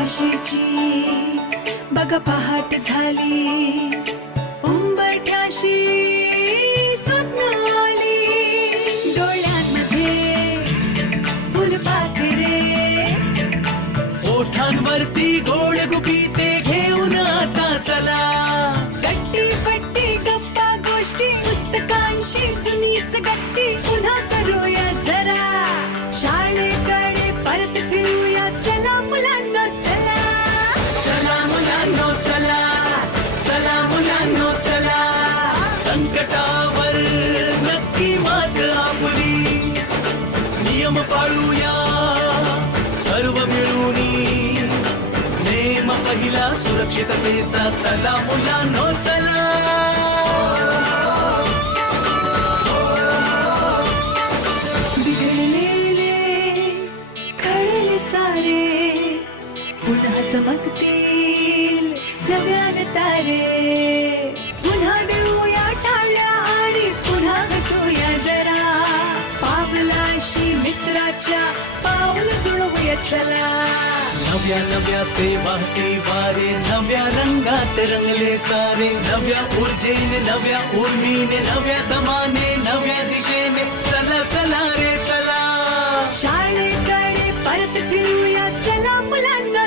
आशेची बघ पहाट झाली, उंबरठ्याशी स्वप्न आली, डोळ्यांमध्ये फुलपाखरे, ओठांवरती गोड गुपिते घेऊन आता चला, गट्टी पट्टी गप्पा गोष्टी पुस्तकांशी जुनीच गट्टी पुन्हा करूया जरा, शाळेकडे परत फिरूया चला मुलांना चला, चला मुलांनो चला, चला मुलांनो चला, संकटावर नक्की मात आपली, नियम पाळूया सर्व मिळूनी, नेम पहिला सुरक्षिततेचा, चला मुलांनो चला. बिघडलेले खळले सारे पुन्हा चमकतील नव्यान तारे, पुन्हा देऊया टाळ्या आणि पुन्हा हसूया जरा, पावलाशी मित्राच्या पाऊल जुळवूया चला, नव्या नव्याचे वाहते वारे, नव्या रंगात रंगले सारे, नव्या ऊर्जेने नव्या उर्मीने, नव्या दमाने नव्या दिशेने, चला चला रे चला. शाळेकडे परत फिरूया चला मुलांना